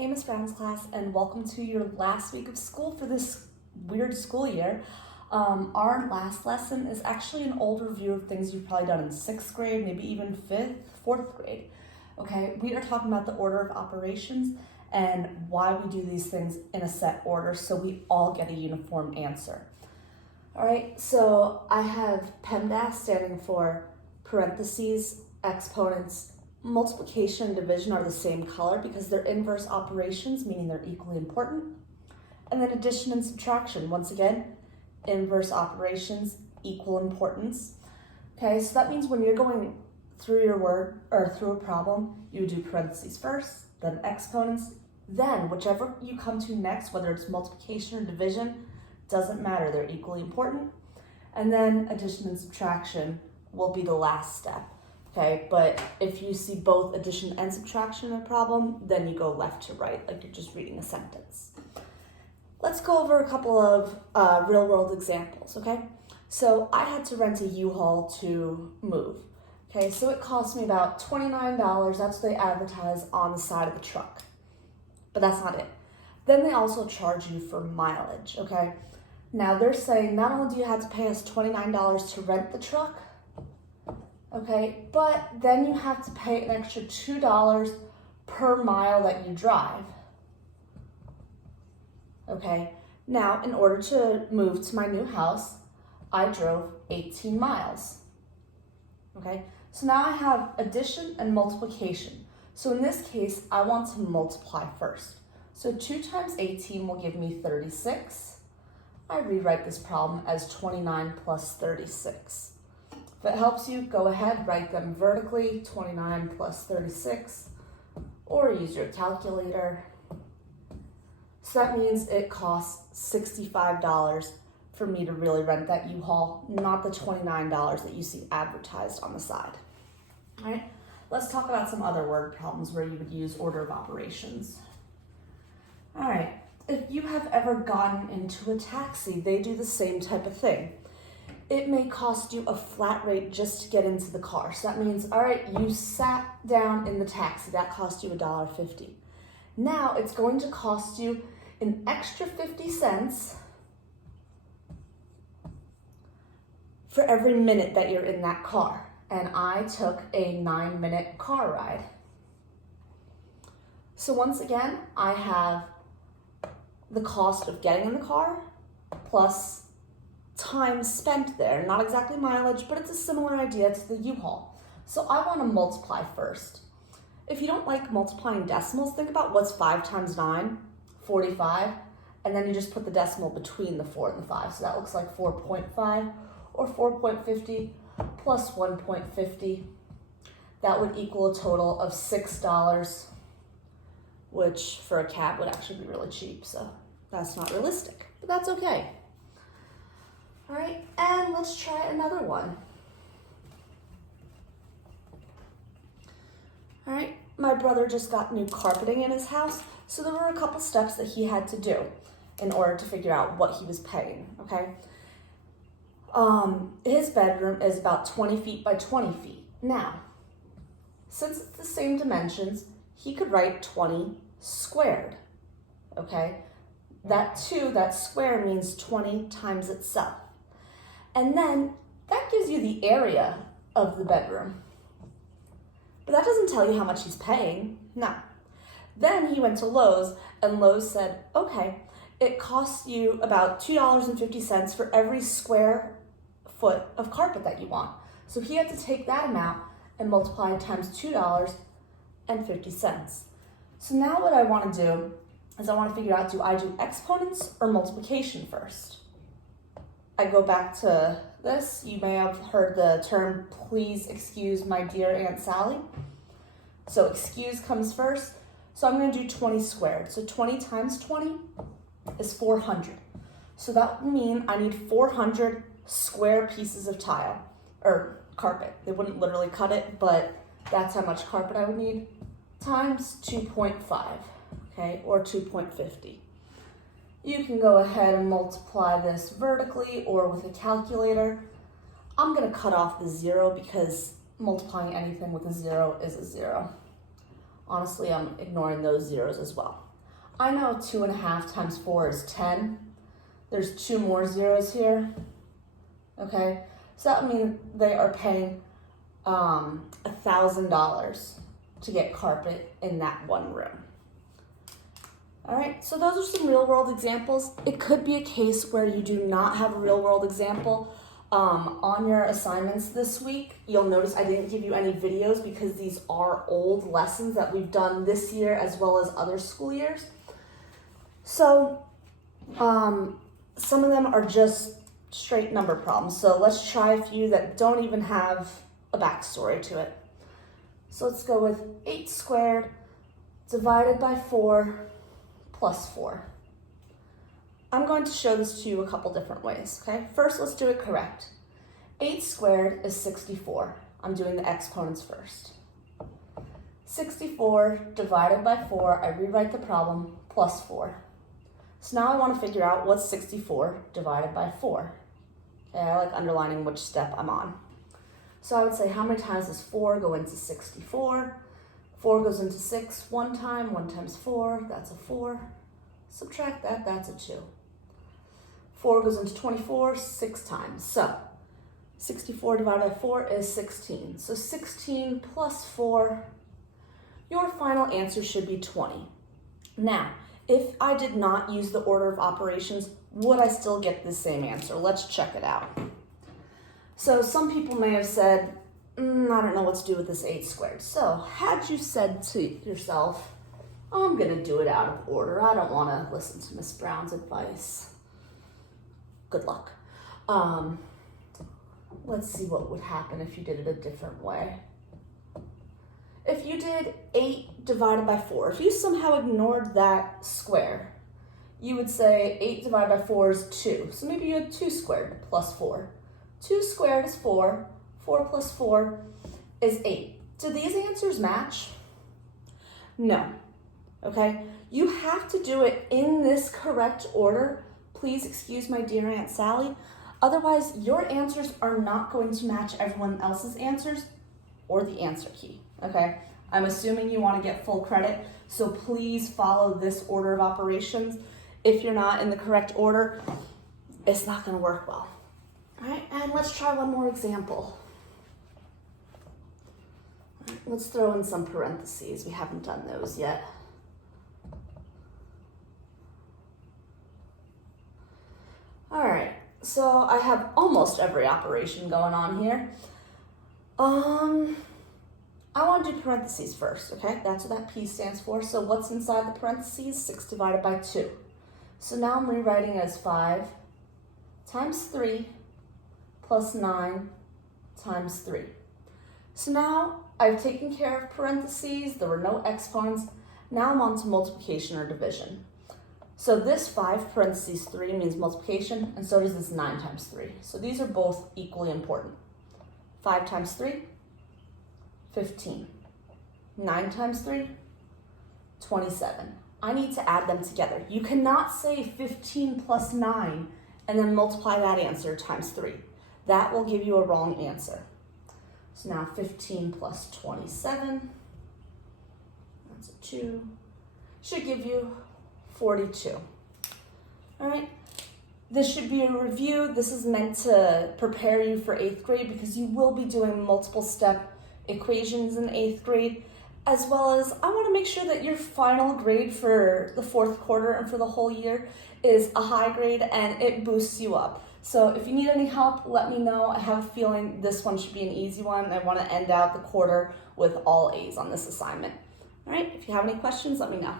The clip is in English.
Hey, Miss Brown's class, and welcome to your last week of school for this weird school year. Our last lesson is actually an older view of things you've probably done in 6th grade, maybe even 4th grade. Okay, we are talking about the order of operations and why we do these things in a set order so we all get a uniform answer. All right, so I have Pemdas standing for parentheses, exponents. Multiplication and division are the same color because they're inverse operations, meaning they're equally important. And then addition and subtraction, once again, inverse operations, equal importance. Okay, so that means when you're going through your word or through a problem, you do parentheses first, then exponents, then whichever you come to next, whether it's multiplication or division, doesn't matter, they're equally important. And then addition and subtraction will be the last step. Okay, but if you see both addition and subtraction in a problem, then you go left to right, like you're just reading a sentence. Let's go over a couple of real world examples, okay? So I had to rent a U-Haul to move. Okay, so it cost me about $29. That's what they advertise on the side of the truck. But that's not it. Then they also charge you for mileage, okay? Now they're saying not only do you have to pay us $29 to rent the truck, okay, but then you have to pay an extra $2 per mile that you drive. Okay, now in order to move to my new house, I drove 18 miles. Okay, so now I have addition and multiplication. So in this case, I want to multiply first. So 2 times 18 will give me 36. I rewrite this problem as 29 plus 36. If it helps you, go ahead, write them vertically, 29 plus 36, or use your calculator. So that means it costs $65 for me to really rent that U-Haul, not the $29 that you see advertised on the side. All right, let's talk about some other word problems where you would use order of operations. All right, if you have ever gotten into a taxi, they do the same type of thing. It may cost you a flat rate just to get into the car. So that means, all right, you sat down in the taxi, that cost you $1.50. Now it's going to cost you an extra 50 cents for every minute that you're in that car. And I took a 9-minute car ride. So once again, I have the cost of getting in the car plus time spent there. Not exactly mileage, but it's a similar idea to the U-Haul. So I want to multiply first. If you don't like multiplying decimals, think about what's 5 times 9, 45, and then you just put the decimal between the 4 and the 5. So that looks like 4.5 or 4.50 plus 1.50. That would equal a total of $6, which for a cab would actually be really cheap. So that's not realistic, but that's okay. All right, and let's try another one. All right, my brother just got new carpeting in his house, so there were a couple steps that he had to do in order to figure out what he was paying, okay? His bedroom is about 20 feet by 20 feet. Now, since it's the same dimensions, he could write 20 squared, okay? That square means 20 times itself. And then that gives you the area of the bedroom. But that doesn't tell you how much he's paying. No. Then he went to Lowe's, and Lowe's said, okay, it costs you about $2.50 for every square foot of carpet that you want. So he had to take that amount and multiply it times $2.50. So now what I want to do is I want to figure out, do I do exponents or multiplication first? I go back to this. You may have heard the term, please excuse my dear Aunt Sally. So excuse comes first. So I'm going to do 20 squared. So 20 times 20 is 400. So that would mean I need 400 square pieces of tile or carpet. They wouldn't literally cut it, but that's how much carpet I would need, times 2.5, okay, or 2.50. You can go ahead and multiply this vertically or with a calculator. I'm going to cut off the 0 because multiplying anything with a 0 is a 0. Honestly, I'm ignoring those zeros as well. I know 2.5 times 4 is 10. There's 2 more zeros here, okay? So that means they are paying $1,000 to get carpet in that one room. All right, so those are some real world examples. It could be a case where you do not have a real world example on your assignments this week. You'll notice I didn't give you any videos because these are old lessons that we've done this year as well as other school years. So some of them are just straight number problems. So let's try a few that don't even have a backstory to it. So let's go with 8 squared divided by 4 plus 4. I'm going to show this to you a couple different ways, okay? First, let's do it correct. 8 squared is 64. I'm doing the exponents first. 64 divided by 4, I rewrite the problem, plus 4. So now I want to figure out what's 64 divided by 4. Okay, I like underlining which step I'm on. So I would say, how many times does 4 go into 64? 4 goes into 6 one time, 1 times 4, that's a 4. Subtract that, that's a 2. 4 goes into 24 6 times. So 64 divided by 4 is 16. So 16 plus 4, your final answer should be 20. Now, if I did not use the order of operations, would I still get the same answer? Let's check it out. So some people may have said, I don't know what to do with this 8 squared. So had you said to yourself, I'm gonna do it out of order. I don't wanna listen to Miss Brown's advice. Good luck. Let's see what would happen if you did it a different way. If you did 8 divided by 4, if you somehow ignored that square, you would say 8 divided by 4 is 2. So maybe you had 2 squared plus 4. 2 squared is 4. 4 plus 4 is 8. Do these answers match? No. Okay? You have to do it in this correct order. Please excuse my dear Aunt Sally. Otherwise, your answers are not going to match everyone else's answers or the answer key. Okay? I'm assuming you want to get full credit, so please follow this order of operations. If you're not in the correct order, it's not going to work well. All right, and let's try one more example. All right, let's throw in some parentheses. We haven't done those yet. All right, so I have almost every operation going on here. I want to do parentheses first, okay? That's what that P stands for. So what's inside the parentheses? 6 divided by 2. So now I'm rewriting it as 5 times 3 plus 9 times 3. So now I've taken care of parentheses. There were no exponents. Now I'm on to multiplication or division. So this 5 parentheses 3 means multiplication, and so does this 9 times 3. So these are both equally important. 5 times 3, 15. 9 times 3, 27. I need to add them together. You cannot say 15 plus 9 and then multiply that answer times 3. That will give you a wrong answer. So now 15 plus 27, that's a 2, should give you 42. All right, this should be a review. This is meant to prepare you for 8th grade because you will be doing multiple step equations in 8th grade, as well as I want to make sure that your final grade for the 4th quarter and for the whole year is a high grade and it boosts you up. So if you need any help, let me know. I have a feeling this one should be an easy one. I want to end out the quarter with all A's on this assignment. All right, if you have any questions, let me know.